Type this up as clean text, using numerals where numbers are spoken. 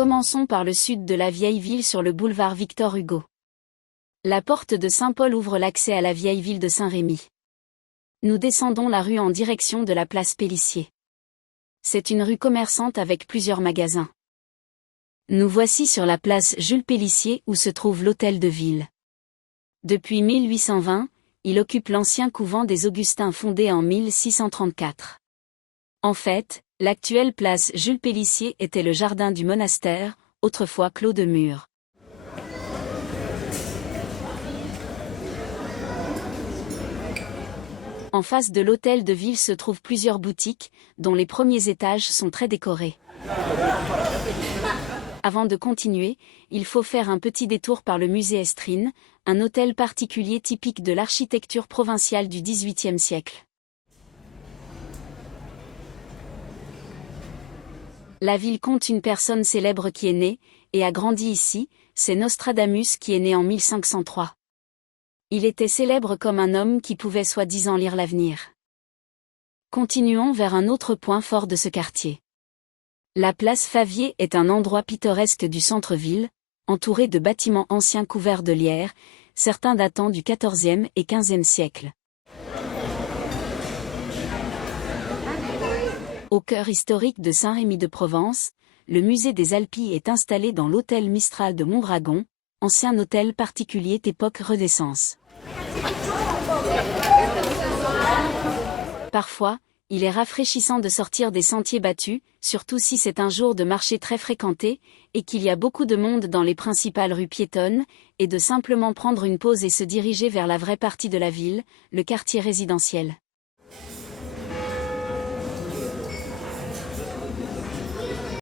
Commençons par le sud de la vieille ville sur le boulevard Victor Hugo. La porte de Saint-Paul ouvre l'accès à la vieille ville de Saint-Rémy. Nous descendons la rue en direction de la place Pélissier. C'est une rue commerçante avec plusieurs magasins. Nous voici sur la place Jules Pélissier où se trouve l'hôtel de ville. Depuis 1820, il occupe l'ancien couvent des Augustins fondé en 1634. En fait, l'actuelle place Jules Pélissier était le jardin du monastère, autrefois clos de murs. En face de l'hôtel de ville se trouvent plusieurs boutiques, dont les premiers étages sont très décorés. Avant de continuer, il faut faire un petit détour par le musée Estrines, un hôtel particulier typique de l'architecture provinciale du XVIIIe siècle. La ville compte une personne célèbre qui est née, et a grandi ici, c'est Nostradamus qui est né en 1503. Il était célèbre comme un homme qui pouvait soi-disant lire l'avenir. Continuons vers un autre point fort de ce quartier. La place Favier est un endroit pittoresque du centre-ville, entouré de bâtiments anciens couverts de lierre, certains datant du XIVe et XVe siècle. Au cœur historique de Saint-Rémy-de-Provence, le musée des Alpilles est installé dans l'hôtel Mistral de Mondragon, ancien hôtel particulier d'époque Renaissance. Parfois, il est rafraîchissant de sortir des sentiers battus, surtout si c'est un jour de marché très fréquenté, et qu'il y a beaucoup de monde dans les principales rues piétonnes, et de simplement prendre une pause et se diriger vers la vraie partie de la ville, le quartier résidentiel.